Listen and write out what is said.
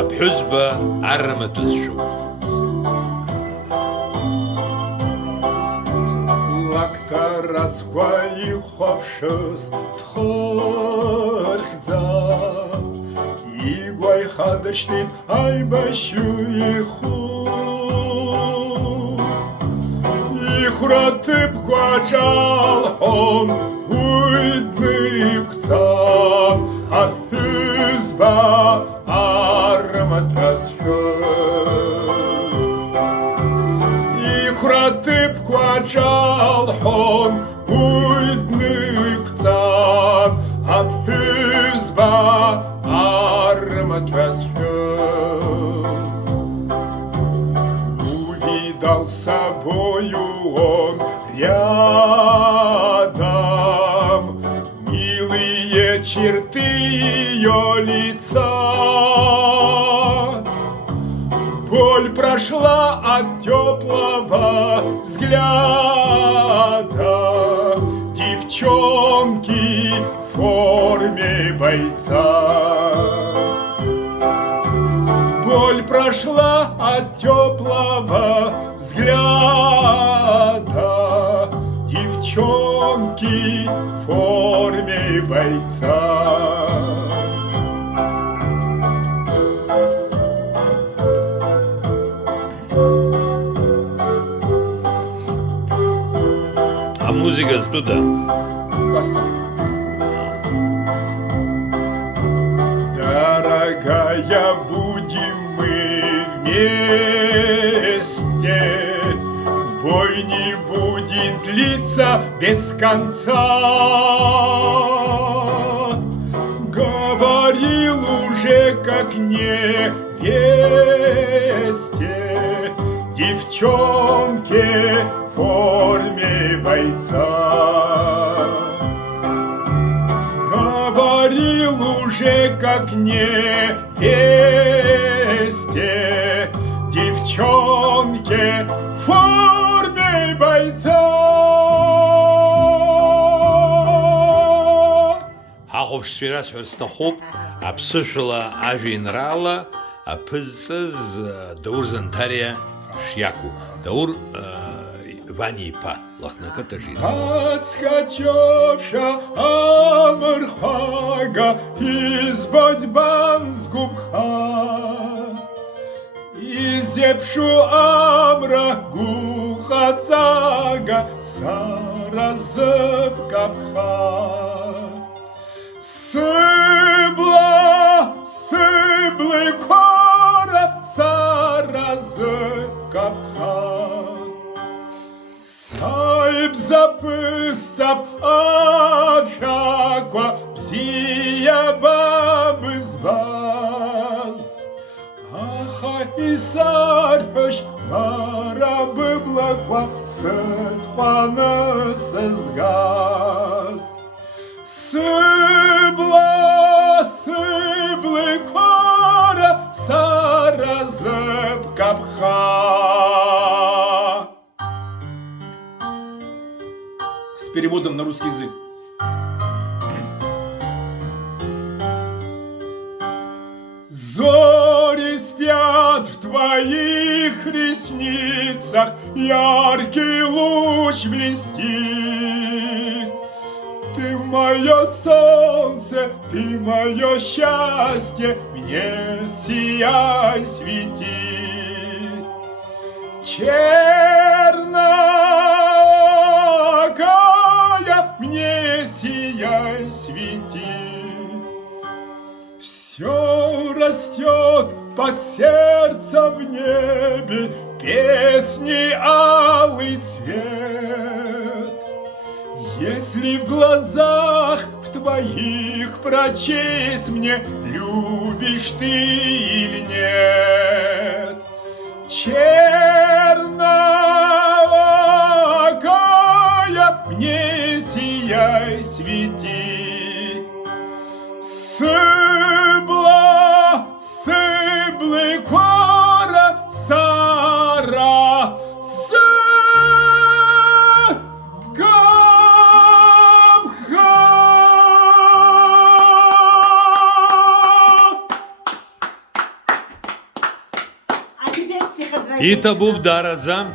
Абҳәызба аррамаҭәазшәоуп. Лакҭа разқәа ихәаԥшыз дхырхьӡа, игәа ихадыршьҭит аибашьҩы ихәыз. Ихәраҭыԥқәа ҿалҳәон, уи днықәҵан, аԥҳәызба аррамаҭәазшәыз. Ихәраҭыԥқәа ҿалҳәон, уи днықәҵан, аԥҳәызба аррамаҭәазшәыз. Увидал с собою он рядом милые черты ее лица. Боль прошла от теплого взгляда девчонки в форме бойца. Боль прошла от теплого взгляда девчонки в форме бойца. А музыкасы туда. Классно. Дорогая, будем мы вместе, бой не будет длиться без конца. Говорил уже как невесте девчонке в форме бойца. Говорил уже как невесте девчонке в форме бойца. Ҳахәаԥшцәа сҭахуп аԥсышәала ажәеинраала аԥызҵыз Даур Занҭариа шиакәу. Даур Ваниа-иԥа Лыхнакыҭаҿы. Ацкачевша амырхәага избоит-бан згәыԥха, изеиԥшу амра гәыҟаҵага сара зыбкаԥха. Сыблықәара сара зыбкаԥха. Саибзаԥысап аԥшәақәа бзиа бызбаз, аха исарҳәашь бара быблақәа сыҭҟәаны сызгаз. Сыблықәара сара зыбкаԥха. С переводом на русский язык. Зори спят в твоих ресницах, яркий луч блестит. Ты мое солнце, ты мое счастье, мне сияй, свети. Чернокая, мне сияй, свети. Все растет под сердцем в небе, песни алый цвет. Если в глазах в твоих прочесть мне, любишь ты или нет. Чернокая, мне сияй, свети. Сыблықәара сара зыбкаԥха. И табуб даразам